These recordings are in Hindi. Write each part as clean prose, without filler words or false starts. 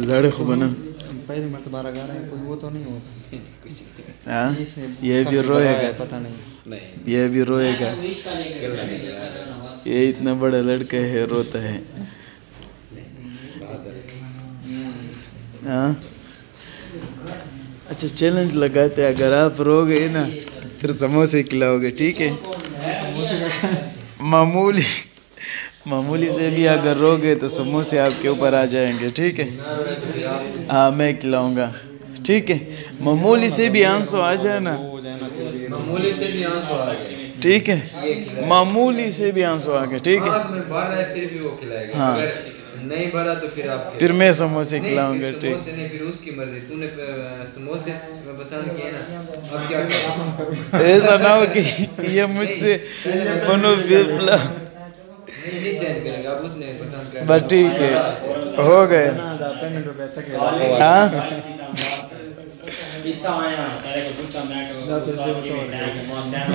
जड़े खूब ना पहले मत बारह गा रहे हैं, कोई वो तो नहीं होता। हाँ ये भी रोएगा, पता नहीं ये भी रोएगा, ये इतना बड़ा लड़का है रोता है। हाँ अच्छा चैलेंज लगाते हैं, अगर आप रोगे ना फिर समोसे खिलाओगे, ठीक है? मामूली मामूली से भी अगर रोगे तो समोसे आपके ऊपर आ जाएंगे, ठीक है? हाँ मैं खिलाऊंगा, ठीक है? मामूली से भी आंसू आ जाए ना, मामूली से भी आंसू आ गए, ठीक है? मामूली से भी आंसू आ गए, ठीक है? फिर भी वो खिलाएगा। हाँ अगर नहीं भरा तो फिर आप फिर मैं समोसे खिलाऊंगा, ठीक? समोसे नहीं, फिर उसकी मर्जी। तूने समोसे पसंद किए ना, अब क्या करूं? ऐसा ना हो कि ये मुझसे बनो बिल्कुल। नहीं चेंज करेंगे, अब उसने पसंद किया बस ठीक है, हो गए। हाँ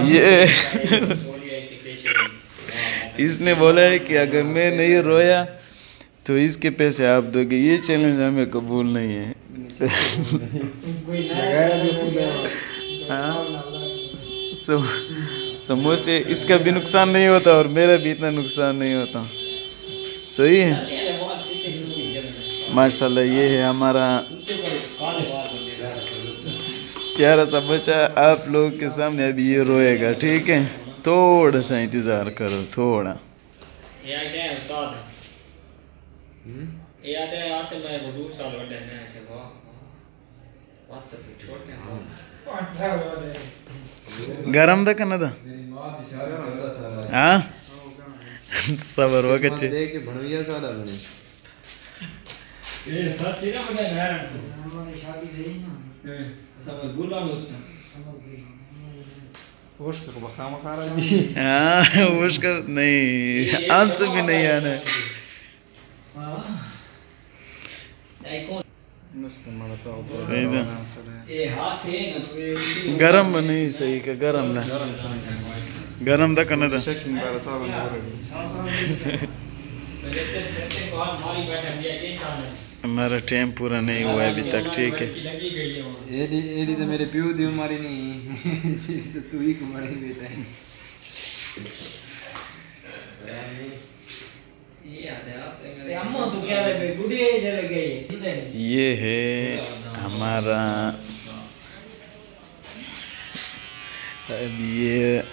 ये इसने बोला है कि अगर मैं नहीं रोया तो इसके पैसे आप दोगे। ये चैलेंज हमें कबूल नहीं है। हाँ समोसे इसका भी नुकसान नहीं होता और मेरा भी इतना नुकसान नहीं होता, सही है? माशाल्लाह ये है हमारा प्यारा सा बच्चा आप लोगों के सामने। अभी ये रोएगा, ठीक है? थोड़ा सा इंतज़ार करो, थोड़ा। गरम था कना था? हाँ सबर वो कच्चे हाँ उसका नहीं आंसू भी नहीं आना। सही था, गरम नहीं सही का गरम था, गरम था कना था? हमारा टाइम पूरा नहीं हुआ है अभी तक, ठीक है? एडी तो मेरे प्यू दी मारी नहीं तो तू ही कुमारी बेटा है। ये है हमारा, अब ये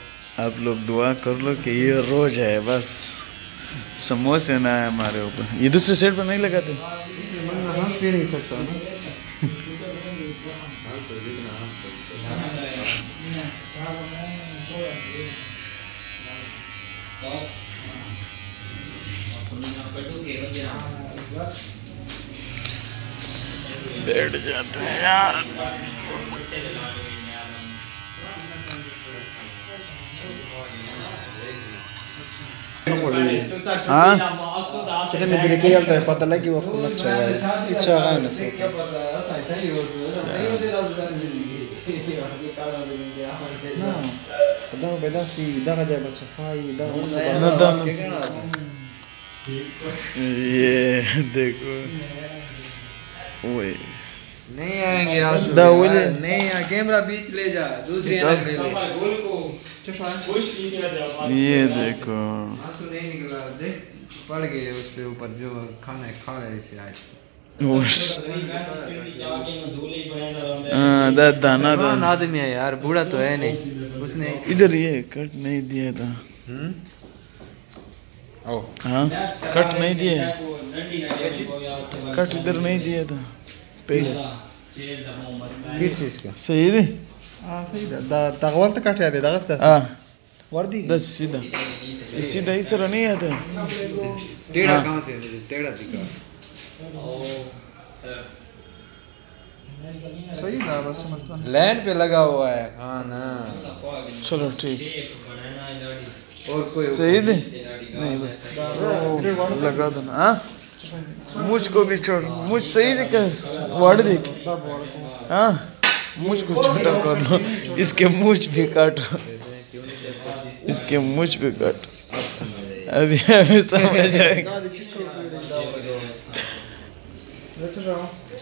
आप लोग दुआ कर लो कि ये रोज है, बस समोसे ना है हमारे ऊपर। ये दूसरे साइड पर नहीं लगाते? हंस भी नहीं सकता ना। बैठ जाते हैं यार। हाँ चलो मैं तेरे के अलता है पता लगी वो फोन अच्छा है, अच्छा है ना सब। ना बदा सी दागा जाए बच्चा फाई दागा ये देखो ओए नहीं आएंगे आप नहीं यार, कैमरा बीच ले जा, दूसरी एनक ले ले। ये देखो आंसू नहीं निकला, देख पड़ गए उसके ऊपर जो खाना है, खा रहे से आज। दाना कौन आदमी है यार, बूढ़ा तो है नहीं, उसने इधर ये कट नहीं दिया था। हाँ कट नहीं दिया, कट इधर नहीं दिया था पहले। किस चीज का सही है? सही तगवाल तो कट जाते दगस का। हाँ वर्दी बस सीधा सीधा इस तरह नहीं आता। टेढ़ा कहाँ से टेढ़ा दिखा? सही था बस मसला लैंड पे लगा हुआ है। हाँ ना चलो ठीक, और कोई सही है? नहीं बस लगा दो ना। हाँ मुझको भी छोड़, मुझ सही दिखा वाड़ देख। हाँ मुझको छोटा कर लो, इसके मुझ भी काटो, इसके मुझ भी काटो। अभी अभी समझ आएगा Da, de ce stau tu de Da ce vreau?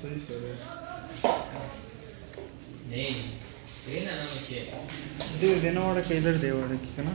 Să-i săre. De nu oare că ilar de oare că na?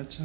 अच्छा.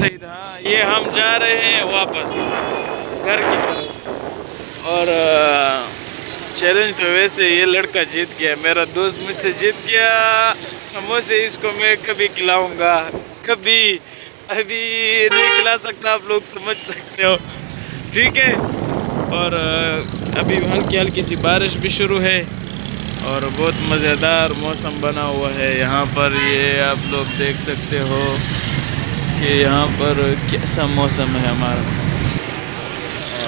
सही था ये हम जा रहे हैं वापस घर की तरफ और चैलेंज तो वैसे ये लड़का जीत गया मेरा दोस्त मुझसे जीत गया समोसे इसको मैं कभी खिलाऊंगा कभी अभी नहीं खिला सकता आप लोग समझ सकते हो ठीक है और अभी हल्की हल्की सी बारिश भी शुरू है और बहुत मज़ेदार मौसम बना हुआ है यहाँ पर ये आप लोग देख सकते हो कि यहाँ पर कैसा मौसम है हमारा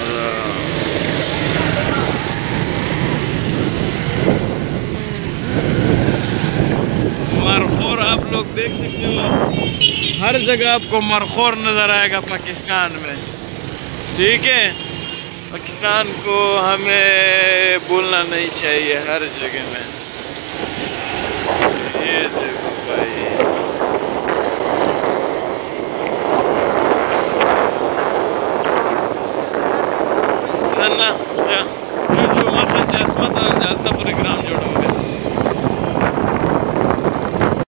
और मरखोर आप लोग देख सकते हो हर जगह आपको मरखोर नज़र आएगा पाकिस्तान में ठीक है पाकिस्तान को हमें भूलना नहीं चाहिए हर जगह में ये देखो भाई ना जा